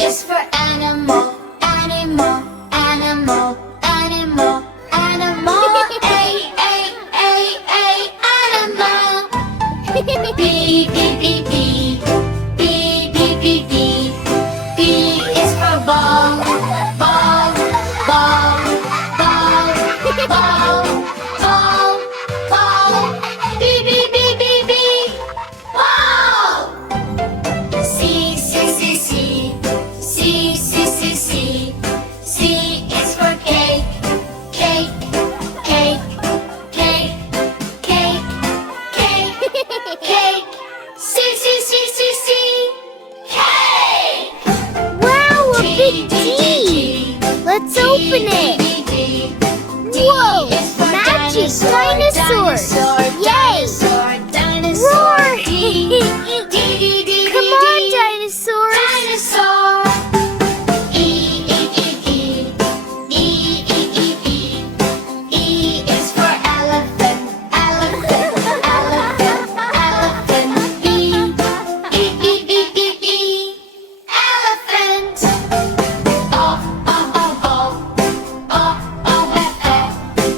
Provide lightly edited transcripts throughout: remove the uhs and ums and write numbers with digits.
is for animal, animal, animal, animal, animal. Animal. B, B, B, B, B, B, B, B. B is for ball, ball, ball, ball, ball, ball, ball. B, B, B, B, B. Ball. C, C, C, C, C, C, C, C. C is for cake, cake, cake, cake, cake, cake, cake. C, C, C, C, C. Cake. Wow, a big D! Let's open it! Whoa! Magic dinosaurs! Yay! Roar! Come on, dinosaurs! Dinosaur. E, E, E, E. E, E, E, E. E is for elephant, elephant, elephant, elephant. E, E, E, E, E, E. Elephant. O, O, O, O. O, O, F, F.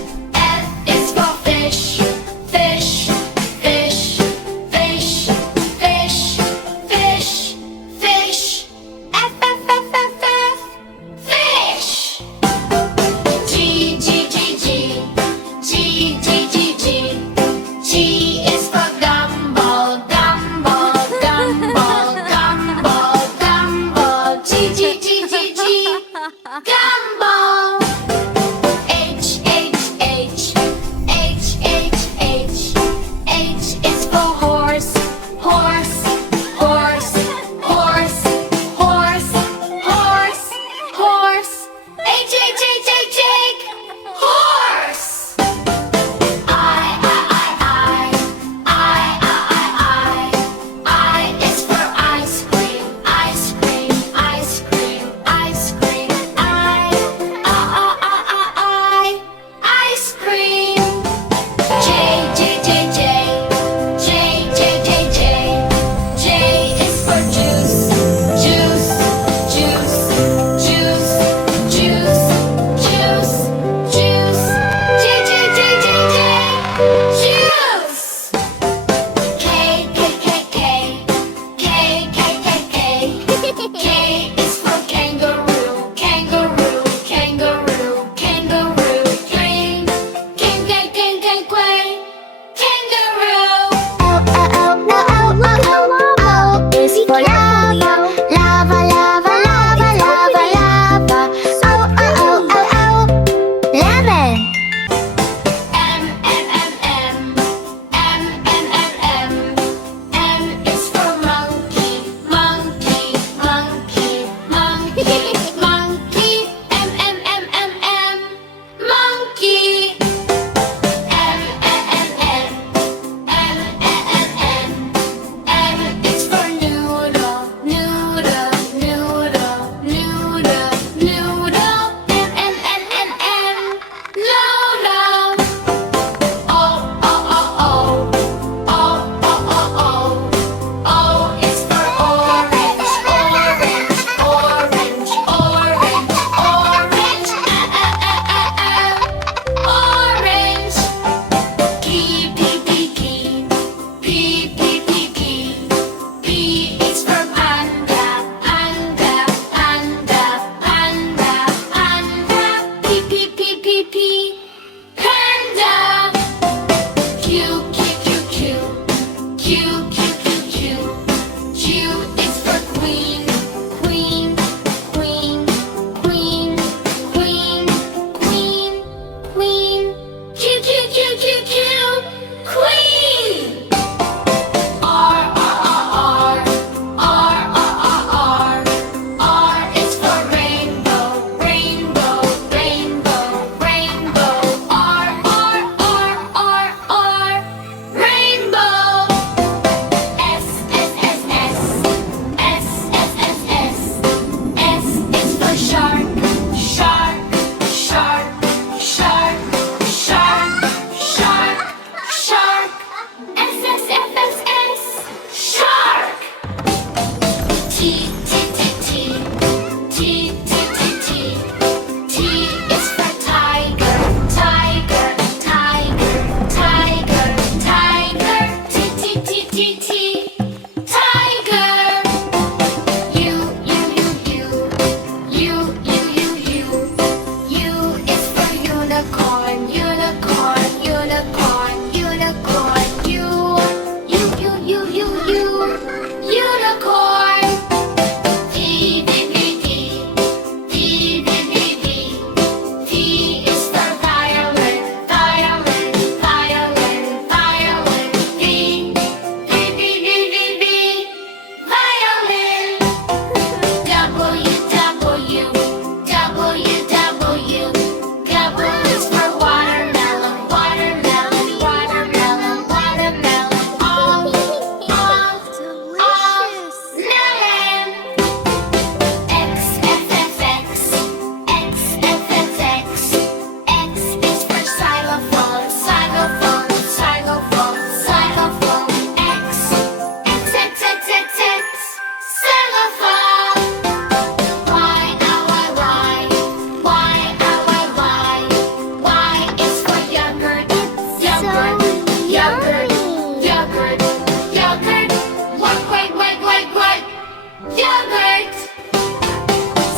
yogurt.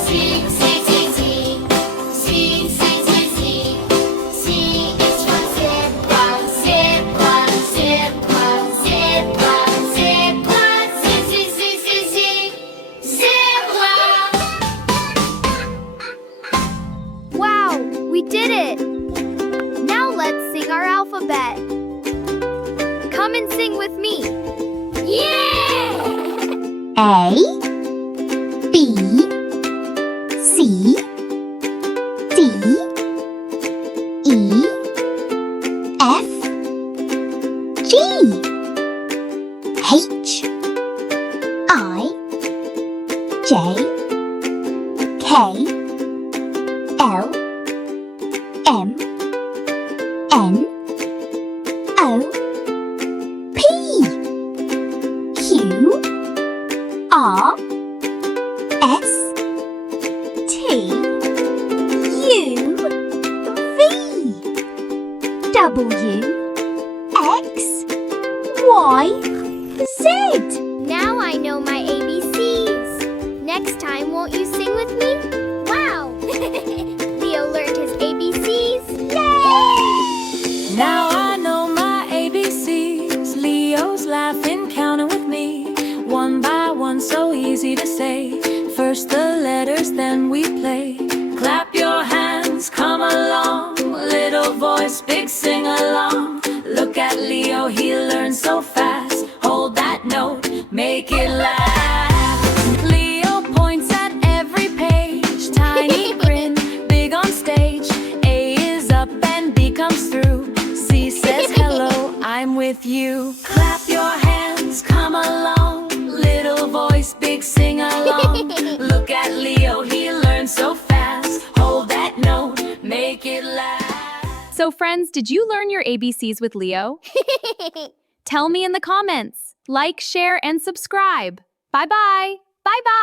C, C, C, C. C, C, C, C. C is for zebra, zebra, zebra, zebra, zebra. C, C, C, C, C. Zebra. Wow, we did it! Now let's sing our alphabet. Come and sing with me. Yeah! A, B, C, D, E, F, G, H, I, J, K, L, M, N, O, P, Q, R, S, T, U, V, W, X, Y, Z. Now I know my ABCs. Next time, won't you sing with me? Wow! Leo learned his ABCs. Yay! Now I know my ABCs. Leo's laughing, counting with me. One by one, so easy to say. First the letters, then we play. Clap your hands, come along. Little voice, big sing along. Look at Leo, he learns so fast. Hold that note, make it last. Leo points at every page. Tiny grin, big on stage. A is up and B comes through. C says hello, I'm with you. Clap your hands, come along. Little voice, big sing along. Look at Leo, he learns so fast. Hold that note, make it last. So friends, did you learn your ABCs with Leo? Tell me in the comments. Like, share, and subscribe. Bye-bye. Bye-bye.